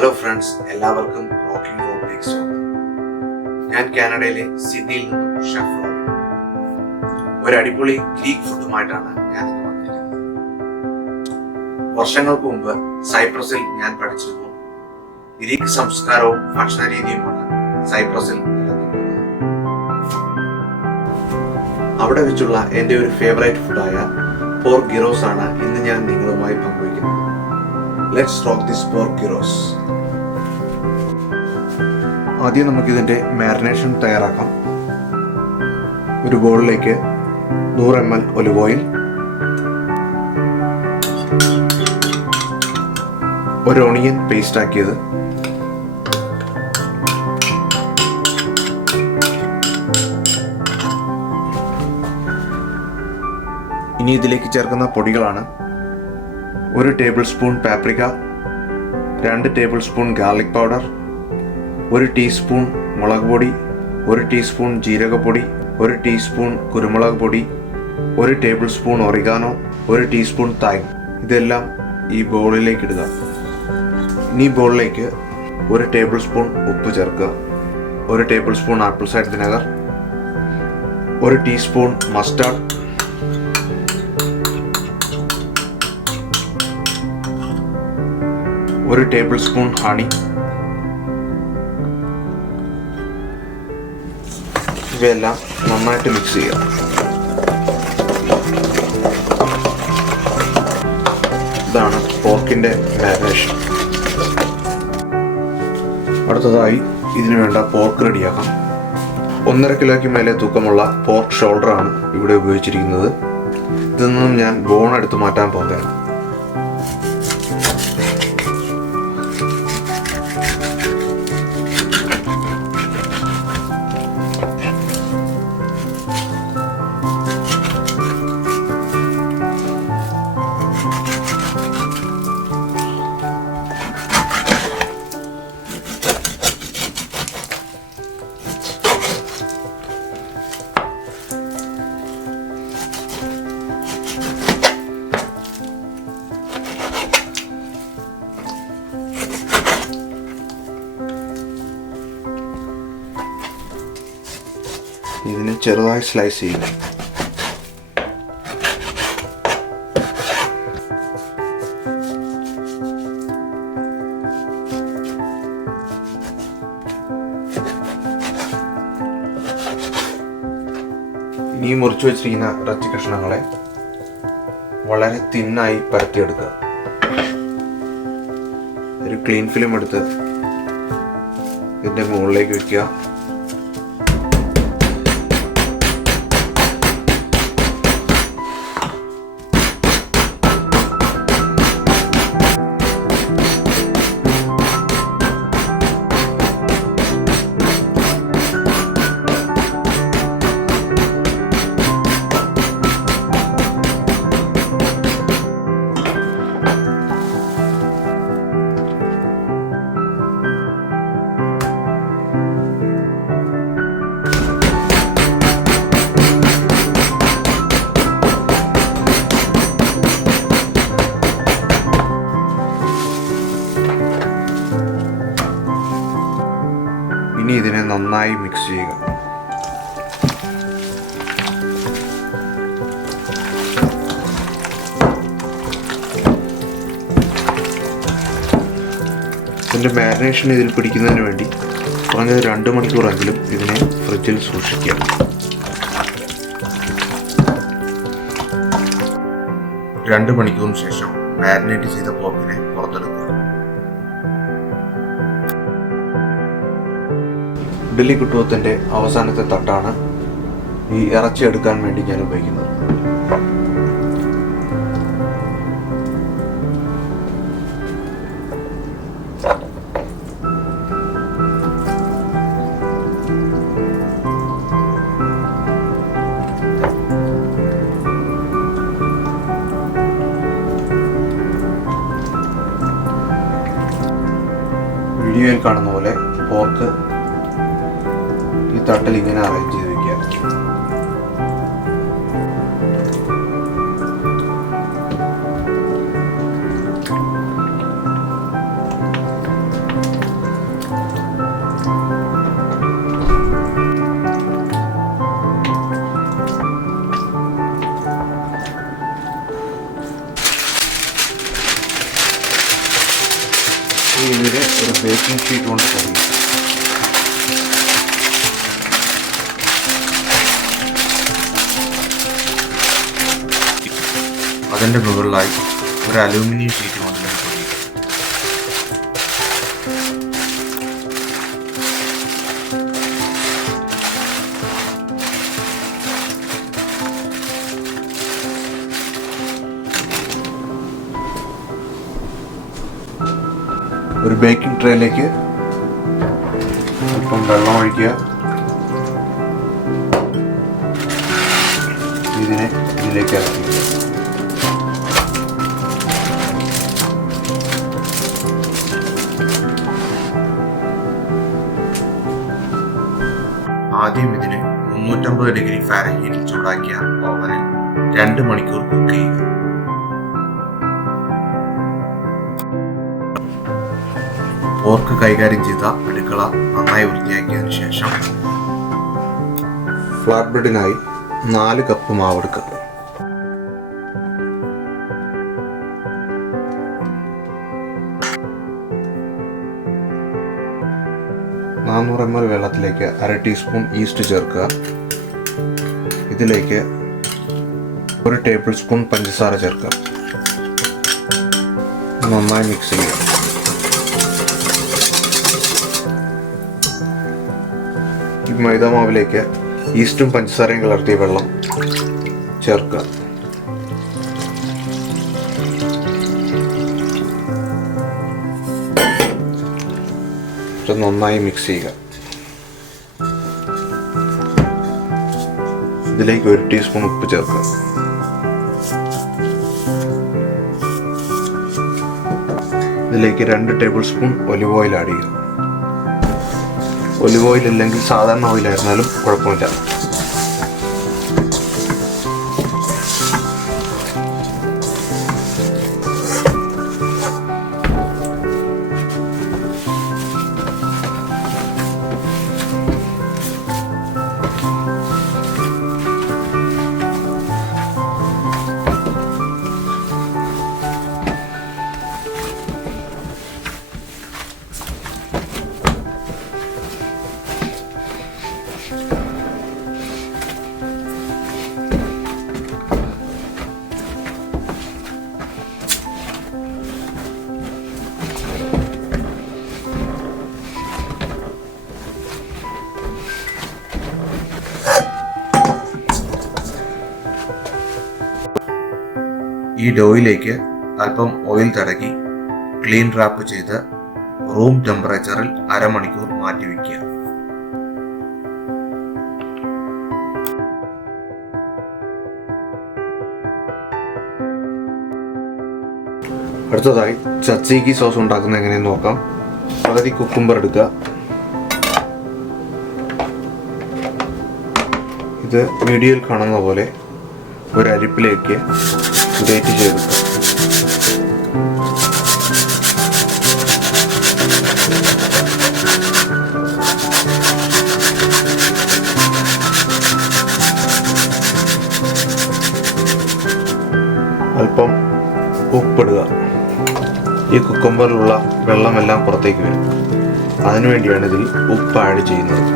Hello friends, എല്ലാവർക്കും rocking റോഡിലേക്ക് സ്വാഗതം. ഞാൻ കാനഡയിലെ സിഡ്നിയിൽ നിന്നും ഷെഫ് റോബിൻ. ഒരു അടിപൊളി ഗ്രീക്ക് ഫുഡുമായിട്ടാണ് ഞാൻ ഇന്ന് വന്നിരിക്കുന്നത്. വർഷങ്ങൾക്ക് മുമ്പ് സൈപ്രസിൽ ഞാൻ പഠിച്ചിരുന്നു. ഗ്രീക്ക് സംസ്കാരവും ഭക്ഷണ രീതിയുമാണ് സൈപ്രസിൽ നിലനിൽക്കുന്നത്. അവിടെ വെച്ചുള്ള എൻ്റെ ഒരു ഫേവറേറ്റ് ഫുഡായ പോർക്ക് ഗിറോസ് ആണ് ഇന്ന് ഞാൻ നിങ്ങളുമായി പങ്കുവയ്ക്കുന്നത്. Let's rock this pork gyros. ആദ്യം നമുക്കിതിൻ്റെ മാരിനേഷൻ തയ്യാറാക്കാം. ഒരു ബൗളിലേക്ക് 100 ml ഒലിവ് ഓയിൽ, ഒരു ഓണിയൻ പേസ്റ്റ് ആക്കിയത്, ഇനി ഇതിലേക്ക് ചേർക്കുന്ന പൊടികളാണ് 1 table spoon paprika, 2 table spoon garlic powder, 1 teaspoon മുളക് പൊടി, 1 ടീസ്പൂൺ ജീരകപ്പൊടി, 1 ടീസ്പൂൺ കുരുമുളക് പൊടി, 1 table spoon oregano, 1 teaspoon thyme. ഇതെല്ലാം ഈ ബൗളിലേക്ക് ഇടുക. ഇനി ബൗളിലേക്ക് 1 ടേബിൾ സ്പൂൺ ഉപ്പ് ചേർക്കുക, 1 table spoon apple cider vinegar, 1 teaspoon mustard, 1 table spoon honey. ഇവയെല്ലാം നന്നായിട്ട് മിക്സ് ചെയ്യുക. ഇതാണ് പോർക്കിൻ്റെ മാരിനേഷൻ. അടുത്തതായി ഇതിനു വേണ്ട പോർക്ക് റെഡിയാക്കാം. 1.5 കിലോയ്ക്ക് മേലെ തൂക്കമുള്ള പോർക്ക് ഷോൾഡറാണ് ഇവിടെ ഉപയോഗിച്ചിരിക്കുന്നത്. ഇതിൽ നിന്നും ഞാൻ ബോൺ എടുത്ത് മാറ്റാൻ പോകുകയാണ്. ഇതിനെ ചെറുതായി സ്ലൈസ് ചെയ്യുക. ഇനി മുറിച്ചു വെച്ചിരിക്കുന്ന ഇറച്ചി കഷ്ണങ്ങളെ വളരെ തിന്നായി പരത്തിയെടുക്കുക. ഒരു ക്ലീൻ ഫിലിം എടുത്ത് ഇതിൻ്റെ മുകളിലേക്ക് വയ്ക്കുക. ഇനി ഇതിനെ നന്നായി മിക്സ് ചെയ്യുക. ഇതിൻ്റെ മാരിനേഷൻ ഇതിൽ പിടിക്കുന്നതിന് വേണ്ടി കുറഞ്ഞത് 2 മണിക്കൂറെങ്കിലും ഇതിനെ ഫ്രിഡ്ജിൽ സൂക്ഷിക്കുക. രണ്ട് മണിക്കൂറിന് ശേഷം മാരിനേറ്റ് ചെയ്ത പോർക്കിനെ പുറത്തെടുക്കുക. ഇഡ്ഡലി കുട്ടുവത്തിൻ്റെ അവസാനത്തെ തട്ടാണ് ഈ ഇറച്ചി എടുക്കാൻ വേണ്ടി ഞാൻ ഉപയോഗിക്കുന്നത്. വീഡിയോയിൽ കാണുന്ന പോലെ പോർക്ക് ഈ തട്ടിൽ ഇങ്ങനെ അറേഞ്ച് ചെയ്ത് വയ്ക്കുക. ഇതിനെ ഒരു ബേക്കിംഗ് ഷീറ്റ് കൊണ്ട് കഴുകി അതിൻ്റെ മുകളിലായി ഒരു അലൂമിനിയം ഷീറ്റ് കൊണ്ട് കഴുകി. ഒരു ബേക്കിംഗ് ട്രേയിലേക്ക് അല്പം വെള്ളം ഒഴിക്കുക. ഇതിലേക്ക് ഇറക്കുക. ആദ്യം ഇതിനെ 350 ഡിഗ്രി ഫാരൻഹീറ്റിൽ ചൂടാക്കിയ ഓവനിൽ 2 മണിക്കൂർ കുക്ക് ചെയ്യുക. പോർക്ക് കൈകാര്യം ചെയ്ത അടുക്കള നന്നായി വൃത്തിയാക്കിയതിനു ശേഷം ഫ്ലാറ്റ് ബ്രെഡിനായി 4 കപ്പ് മാവെടുക്കുക. ml വെള്ളത്തിലേക്ക് 1/2 ടീസ്പൂൺ ഈസ്റ്റ് ചേർക്കുക. ഇതിലേക്ക് 1 ടേബിൾ സ്പൂൺ പഞ്ചസാര ചേർക്കുക. നന്നായി മിക്സ് ചെയ്യുക. ഈ മൈദാമാവിലേക്ക് ഈസ്റ്റും പഞ്ചസാരയും കലർത്തിയ വെള്ളം ചേർക്കുക. നന്നായി മിക്സ് ചെയ്യുക. ഇതിലേക്ക് 1 ടീസ്പൂൺ ഉപ്പ് ചേർക്കുക. ഇതിലേക്ക് 2 table spoon olive oil add ചെയ്യുക. ഒലിവ് ഓയിൽ ഇല്ലെങ്കിൽ സാധാരണ ഓയിലായിരുന്നാലും കുഴപ്പമില്ല. ഈ ഡോയിലേക്ക് അല്പം ഓയിൽ തടകി ക്ലീൻ റാപ്പ് ചെയ്ത് റൂം ടെമ്പറേച്ചറിൽ 1/2 മണിക്കൂർ മാറ്റി വയ്ക്കുക. അടുത്തതായി ചച്ചീക്കി സോസ് ഉണ്ടാക്കുന്നത് എങ്ങനെയെന്ന് നോക്കാം. പകുതി കുക്കുംബർ എടുക്കുക. ഇത് വീഡിയോയിൽ കാണുന്ന പോലെ ഒരു അരിപ്പിലേക്ക് ഗ്രേറ്റ് ചെയ്തെടുക്കുക. അല്പം ഉപ്പിടുക. ഈ കുക്കുംബറിലുള്ള വെള്ളമെല്ലാം പുറത്തേക്ക് വരും. അതിനുവേണ്ടിയാണ് ഇതിൽ ഉപ്പ് ആഡ് ചെയ്യുന്നത്.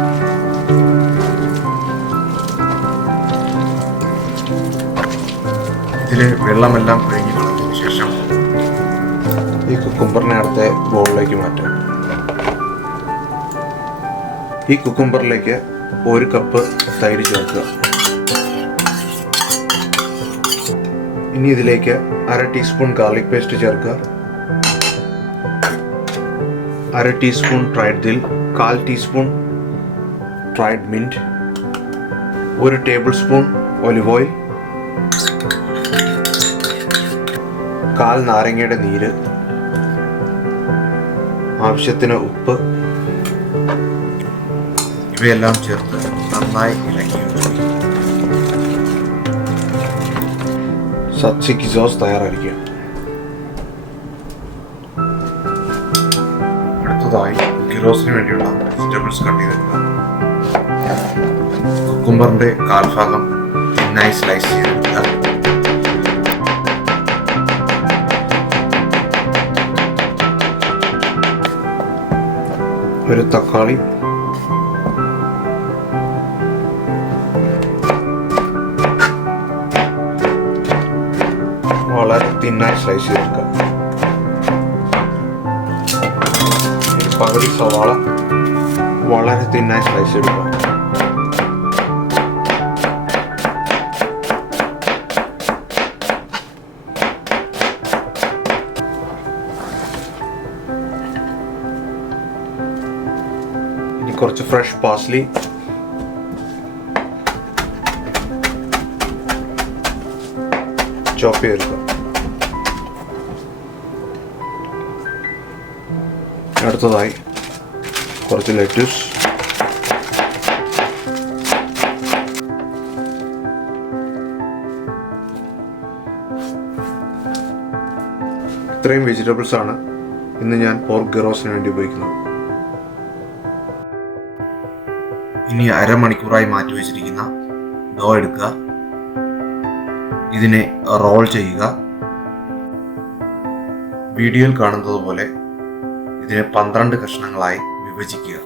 ഇതിൽ വെള്ളമെല്ലാം പിഴിഞ്ഞു കളഞ്ഞതിന് ശേഷം ഈ കുക്കുംബറിനെ അടുത്ത ബൗളിലേക്ക് മാറ്റാം. ഈ കുക്കുംബറിലേക്ക് 1 കപ്പ് തൈര് ചേർക്കുക. ഇനി ഇതിലേക്ക് 1/2 ടീസ്പൂൺ ഗാർലിക് പേസ്റ്റ് ചേർക്കുക. 1/2 ടീസ്പൂൺ ഡ്രൈഡ് ദിൽ, 1/4 teaspoon dried mint, 1 table spoon olive oil, 1/4 നാരങ്ങയുടെ നീര്, ആവശ്യത്തിന് ഉപ്പ്, ഇവയെല്ലാം ചേർത്ത് നന്നായി ഇളക്കി യോജിപ്പിക്കുക. സത്സിക്കി സോസ് തയ്യാറായിരിക്കുക. അടുത്തതായി ഗിറോസിന് വേണ്ടിയുള്ള വെജിറ്റബിൾസ് കട്ട് ചെയ്തെടുക്കുക. കുക്കുംബറിന്റെ 1/4 ഭാഗം നന്നായി സ്ലൈസ് ചെയ്തെടുക്കുക. ഒരു തക്കാളി, വളരെ തിന്നായി സ്ലൈസ് ചെയ്തെടുക്കുക. ഒരു പകുതി സവാള വളരെ തിന്നായി സ്ലൈസ് ചെയ്തെടുക്കുക. ഇനി കുറച്ച് ഫ്രഷ് പാസ്ലി, ചോപ്പ് ചെയ്തെടുക്കുക. അടുത്തതായി കുറച്ച് ലെറ്റൂസ്, ഇത്രയും വെജിറ്റബിൾസ് ആണ് ഇന്ന് ഞാൻ പോർക്ക് ഗിറോസിന് വേണ്ടി ഉപയോഗിക്കുന്നത്. ഇനി അരമണിക്കൂറായി മാറ്റി വെച്ചിരിക്കുന്ന ഡോ എടുക്കുക. ഇതിനെ റോൾ ചെയ്യുക. വീഡിയോയിൽ കാണുന്നത് പോലെ ഇതിനെ 12 കഷ്ണങ്ങളായി വിഭജിക്കുക.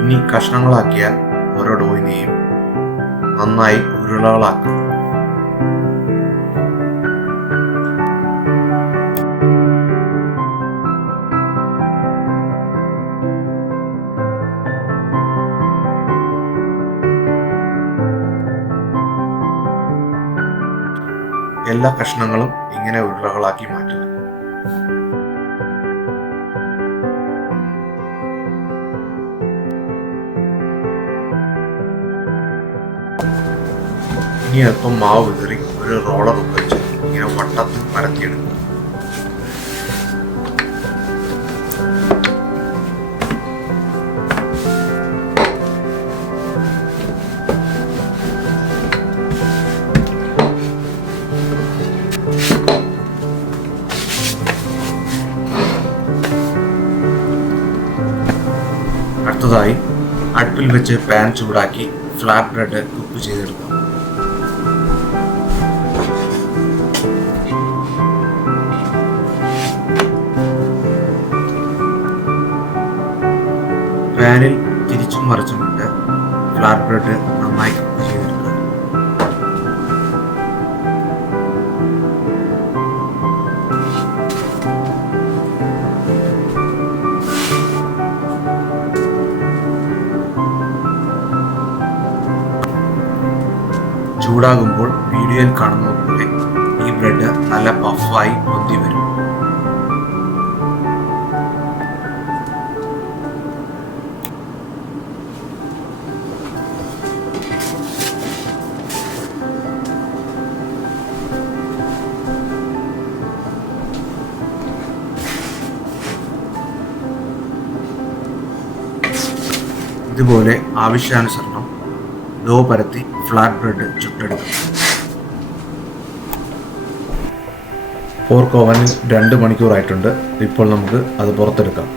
ഇനി കഷ്ണങ്ങളാക്കിയ ഓരോ ഡോയിനെയും നന്നായി ഉരുളകളാക്കുക. എല്ലാ കഷ്ണങ്ങളും ഇങ്ങനെ ഉരുളകളാക്കി മാറ്റുക. ഇനി അല്പം മാവ് വിതറി ഒരു റോളർ ഉപയോഗിച്ച് ഇങ്ങനെ വട്ടത്തിൽ പരത്തിയെടുക്കുക. അടുത്തതായി അടുപ്പിൽ വെച്ച് പാൻ ചൂടാക്കി ഫ്ലാറ്റ് ബ്രെഡ് കുക്ക് ചെയ്തെടുക്കുക. പാനിൽ തിരിച്ചും മറിച്ചുമിട്ട് ഫ്ലാറ്റ് ബ്രെഡ് നന്നായി കുക്ക് ചെയ്തെടുക്കുക. ചൂടാകുമ്പോൾ വീഡിയോയിൽ കാണുന്നത് പോലെ ഈ ബ്രെഡ് നല്ല പഫായി പൊന്തി വരും. ഇതുപോലെ ആവശ്യാനുസരണം ഡോ പരത്തി ഫ്ലാറ്റ് ബ്രെഡ് ചുട്ടെടുക്കും. പോർക്ക് ഓവനിൽ 2 മണിക്കൂറായിട്ടുണ്ട്. ഇപ്പോൾ നമുക്ക് അത് പുറത്തെടുക്കാം.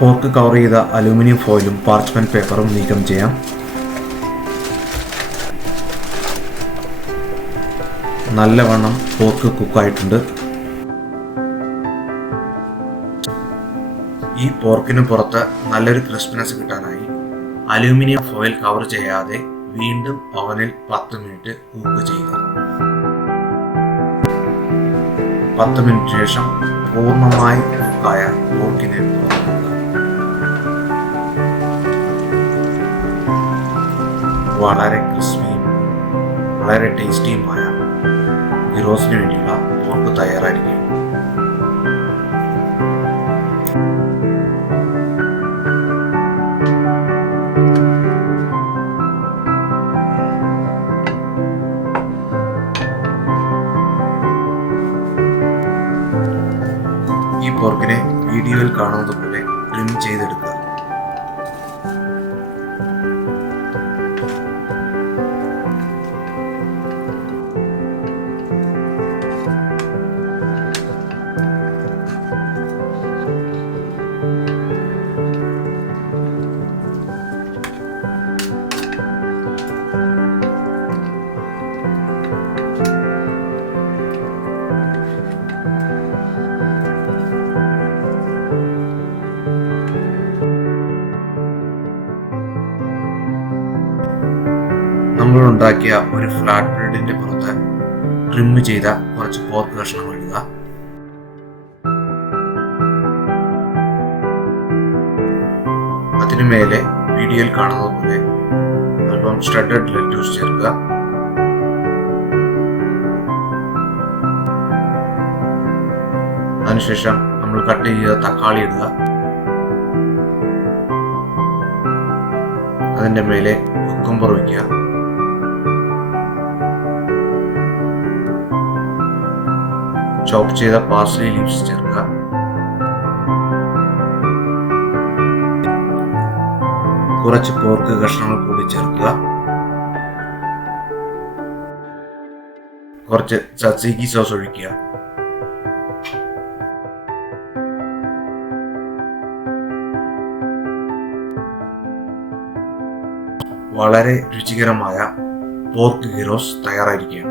പോർക്ക് കവർ ചെയ്ത അലൂമിനിയം ഫോയിലും പാർച്ച്മെന്റ് പേപ്പറും നീക്കം ചെയ്യാം. നല്ലവണ്ണം പോർക്ക് കുക്കായിട്ടുണ്ട്. ഈ പോർക്കിന് പുറത്ത് നല്ലൊരു ക്രിസ്പിനെസ് കിട്ടാനായി അലൂമിനിയം ഫോയിൽ കവർ ചെയ്യാതെ വീണ്ടും ഓവനിൽ 10 മിനിറ്റ് കുക്ക് ചെയ്യുക. 10 മിനിറ്റ് ശേഷം പൂർണ്ണമായി കുക്കായ പോർക്കിനെ പുറത്തെടുക്കുക. വളരെ ക്രിസ്പിയും വളരെ ടേസ്റ്റിയുമായ ഗിറോസിന് വേണ്ടിയുള്ള പോർക്ക് തയ്യാറായിരിക്കും. ഈ പോർക്കിനെ വീഡിയോയിൽ കാണുന്നത് പോലെ ട്രിം ചെയ്തെടുക്കുക. ചൂടാക്കിയ ഒരു ഫ്ലാറ്റ് ബ്രെഡിന്റെ പുറത്ത് ട്രിം ചെയ്ത കുറച്ച് പോർക്ക് കഷ്ണങ്ങൾ ഇടുക. അതിനു മേലെ വീഡിയോയിൽ കാണുന്നത് പോലെ അല്പം ഷ്രെഡഡ് ലെറ്റൂസ് ചേർക്കുക. അതിനുശേഷം നമ്മൾ കട്ട് ചെയ്ത തക്കാളി ഇടുക. അതിന്റെ മേലെ കുക്കുംബർ വയ്ക്കുക. ചോപ്പ് ചെയ്ത പാർസ്ലി ലീവ്സ് ചേർക്കുക. കുറച്ച് പോർക്ക് കഷ്ണങ്ങൾ കൂടി ചേർക്കുക. കുറച്ച് തzatziki സോസ് ഒഴിക്കുക. വളരെ രുചികരമായ പോർക്ക് ഗിറോസ് തയ്യാറായിരിക്കുകയാണ്.